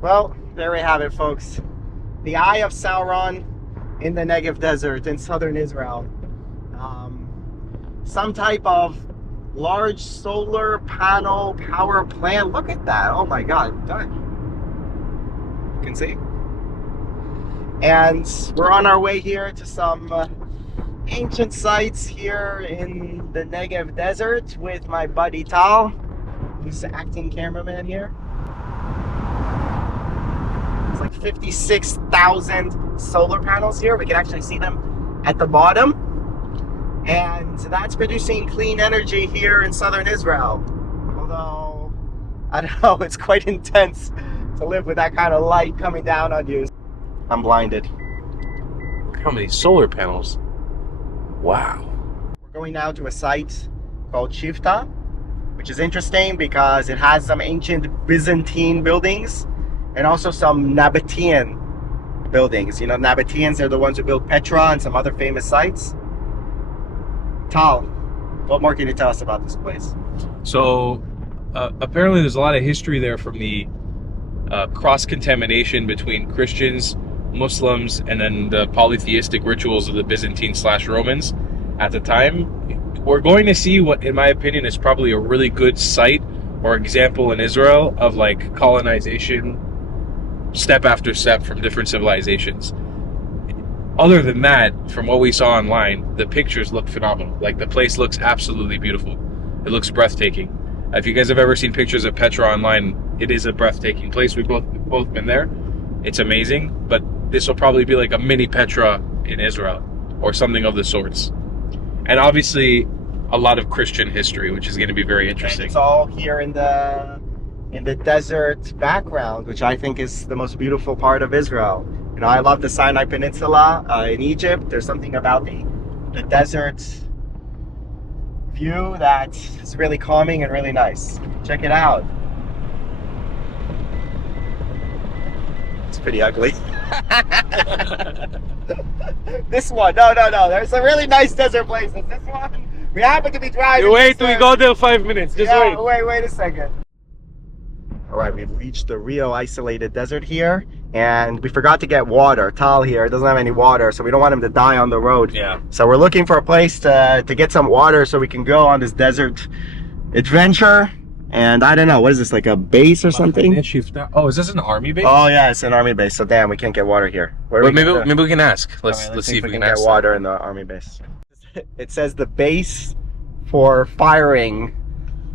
Well, there we have it, folks. The Eye of Sauron in the Negev Desert in southern Israel. Some type of large solar panel power plant. Look at that. Oh my God. You can see. And we're on our way here to some ancient sites here in the Negev Desert with my buddy Tal, who's the acting cameraman here. It's like 56,000 solar panels here. We can actually see them at the bottom. And that's producing clean energy here in southern Israel. Although, I don't know, it's quite intense to live with that kind of light coming down on you. I'm blinded. Look how many solar panels. Wow. We're going now to a site called Shifta, which is interesting because it has some ancient Byzantine buildings and also some Nabatean buildings. You know, Nabateans are the ones who built Petra and some other famous sites. Tal, what more can you tell us about this place? So apparently there's a lot of history there from the cross-contamination between Christians, Muslims, and then the polytheistic rituals of the Byzantine/Romans at the time. We're going to see what, in my opinion, is probably a really good site or example in Israel of like colonization step after step from different civilizations. Other than that, from what we saw online, the pictures look phenomenal. Like, the place looks absolutely beautiful. It looks breathtaking. If you guys have ever seen pictures of Petra online, it is a breathtaking place. We've both been there. It's amazing, but this will probably be like a mini Petra in Israel or something of the sorts. And obviously, a lot of Christian history, which is going to be very interesting. And it's all here in the desert background, which I think is the most beautiful part of Israel. You know, I love the Sinai Peninsula in Egypt. There's something about the desert view that is really calming and really nice. Check it out. It's pretty ugly. This one, no. There's a really nice desert place. This one, we happen to be driving. Wait, we go there 5 minutes. Just wait a second. All right, we've reached the real isolated desert here, and we forgot to get water. Tal here doesn't have any water, so we don't want him to die on the road. Yeah. So we're looking for a place to get some water so we can go on this desert adventure. And I don't know, what is this, like a base or something? Oh, is this an army base? Oh yeah, it's an army base. So damn, we can't get water here. Maybe we can ask. Let's see if we can get ask water in the army base. It says the base for firing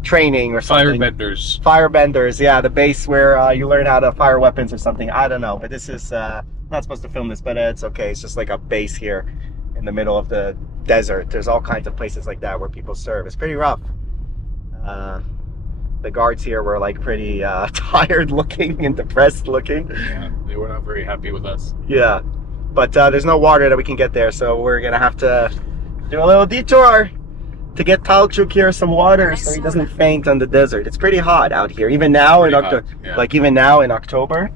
training or something. Firebenders, yeah, the base where you learn how to fire weapons or something. I don't know, but this is not supposed to film this, but it's okay. It's just like a base here in the middle of the desert. There's all kinds of places like that where people serve. It's pretty rough. The guards here were like pretty tired looking and depressed looking. Yeah, they were not very happy with us. Yeah, but there's no water that we can get there, so we're gonna have to do a little detour to get Talchuk here some water so he doesn't faint on the desert. It's pretty hot out here, even now in October. Yeah. Like even now in October,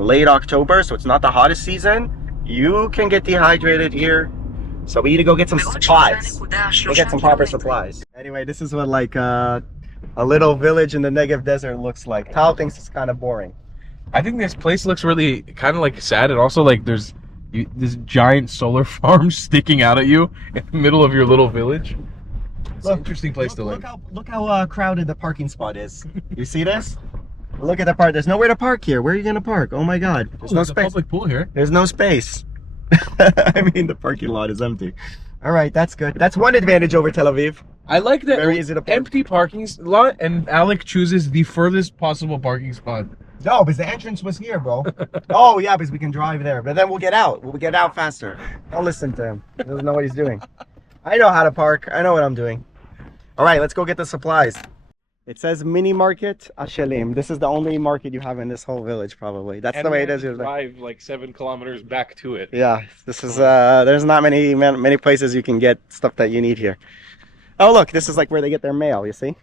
late October, so it's not the hottest season. You can get dehydrated here, so we need to go get some supplies. Go get some proper supplies. Anyway, this is what like a little village in the Negev Desert looks like. Tal thinks it's kind of boring. I think this place looks really kind of like sad, and also like there's this giant solar farm sticking out at you in the middle of your little village. It's an interesting place to live. Look how crowded the parking spot is. You see this? Look at the park. There's nowhere to park here. Where are you going to park? Oh my God. There's no space. A public pool here. There's no space. I mean, the parking lot is empty. All right, that's good. That's one advantage over Tel Aviv. I like that. Very easy to park. Empty parking lot, and Alec chooses the furthest possible parking spot. No, because the entrance was here, bro. Oh, yeah, because we can drive there. But then we'll get out. We'll get out faster. Don't listen to him. He doesn't know what he's doing. I know how to park. I know what I'm doing. All right, let's go get the supplies. It says mini market Ashelim. This is the only market you have in this whole village, probably. That's the way it is. Drive like 7 kilometers back to it. Yeah, this is, there's not many places you can get stuff that you need here. Oh, look, this is like where they get their mail, you see?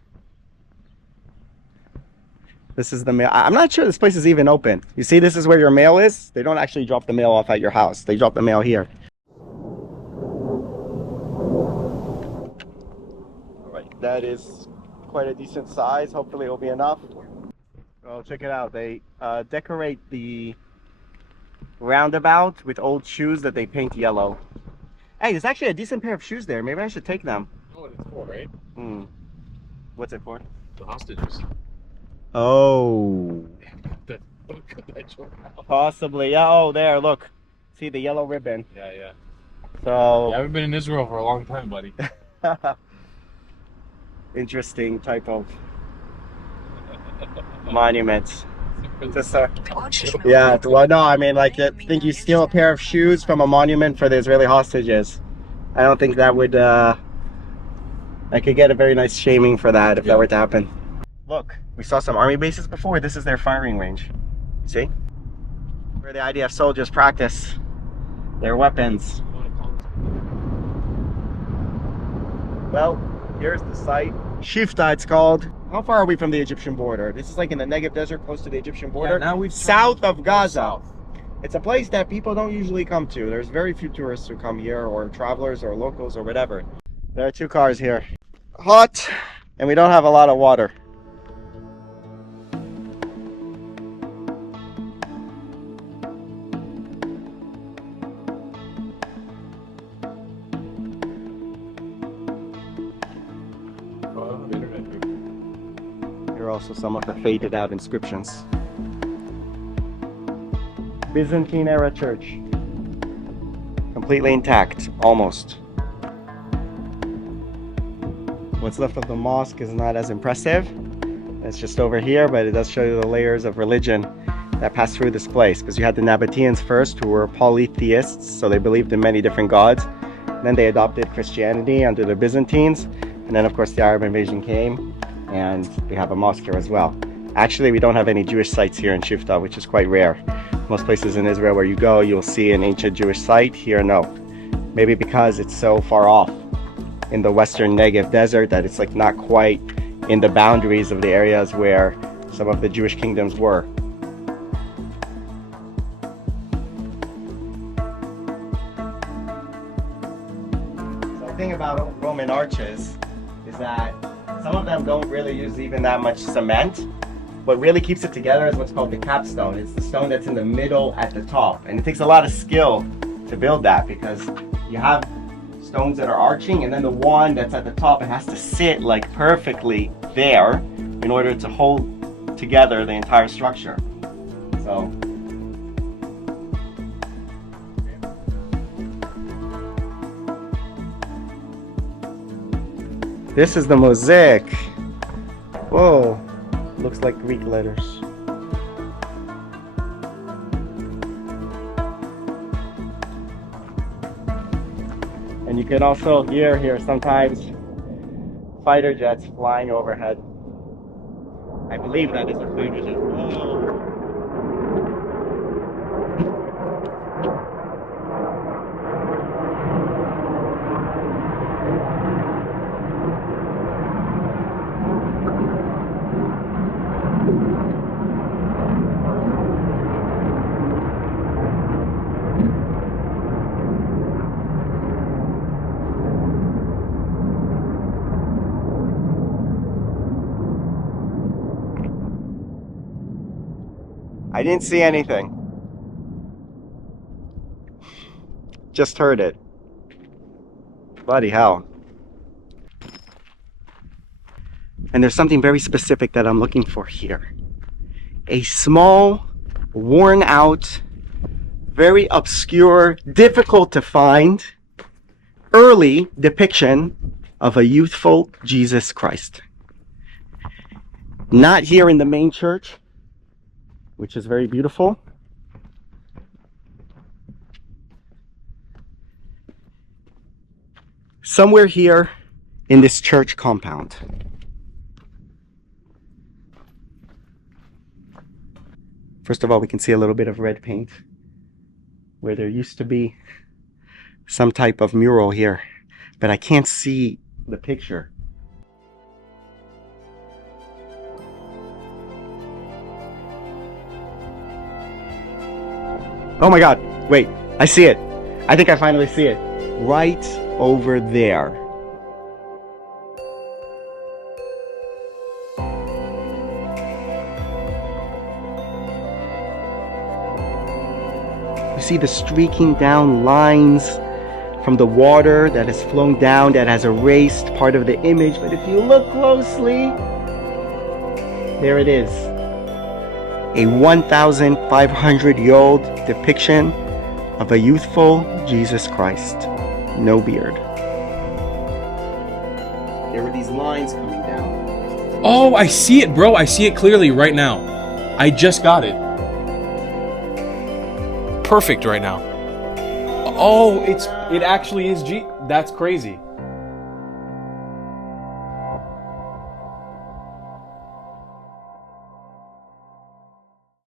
This is the mail. I'm not sure this place is even open. You see, this is where your mail is. They don't actually drop the mail off at your house. They drop the mail here. All right, that is quite a decent size. Hopefully it'll be enough. Oh, check it out. They decorate the roundabout with old shoes that they paint yellow. Hey, there's actually a decent pair of shoes there. Maybe I should take them. You know what it's for, right? Hmm. What's it for? The hostages. Oh. That joke out. Possibly. Yeah, oh, there, look. See the yellow ribbon. Yeah, yeah. So, You haven't been in Israel for a long time, buddy. interesting type of monument. Just, yeah, well, no, I mean, like, I think you steal a pair of shoes from a monument for the Israeli hostages. I don't think that would, I could get a very nice shaming for that if that were to happen. Look, we saw some army bases before. This is their firing range. See? Where the IDF soldiers practice their weapons. Well, here's the site. Shifta, it's called. How far are we from the Egyptian border? This is like in the Negev Desert, close to the Egyptian border. Yeah, now we've south of Gaza. South. It's a place that people don't usually come to. There's very few tourists who come here, or travelers, or locals, or whatever. There are 2 cars here. Hot, and we don't have a lot of water. Here are also some of the faded out inscriptions. Byzantine era church. Completely intact, almost. What's left of the mosque is not as impressive. It's just over here, but it does show you the layers of religion that passed through this place. Because you had the Nabateans first, who were polytheists, so they believed in many different gods. And then they adopted Christianity under the Byzantines. And then, of course, the Arab invasion came, and we have a mosque here as well. Actually, we don't have any Jewish sites here in Shifta, which is quite rare. Most places in Israel where you go, you'll see an ancient Jewish site. Here, no. Maybe because it's so far off in the western Negev desert that it's like not quite in the boundaries of the areas where some of the Jewish kingdoms were. So the thing about Roman arches is that some of them don't really use even that much cement. What really keeps it together is what's called the capstone. It's the stone that's in the middle at the top. And it takes a lot of skill to build that, because you have stones that are arching, and then the one that's at the top, it has to sit like perfectly there in order to hold together the entire structure. So this is the mosaic. Whoa, looks like Greek letters. And you can also hear sometimes fighter jets flying overhead. I believe that is a fighter jet. Whoa. I didn't see anything. Just heard it. Bloody hell. And there's something very specific that I'm looking for here. A small, worn out, very obscure, difficult to find, early depiction of a youthful Jesus Christ. Not here in the main church, which is very beautiful. Somewhere here in this church compound. First of all, we can see a little bit of red paint where there used to be some type of mural here, but I can't see the picture. Oh my God, wait, I see it. I think I finally see it. Right over there. see the streaking down lines from the water that has flown down, that has erased part of the image. But if you look closely, there it is. A 1,500-year-old depiction of a youthful Jesus Christ. No beard. There were these lines coming down. Oh, I see it, bro. I see it clearly right now. I just got it. Perfect right now. Oh, it actually is That's crazy.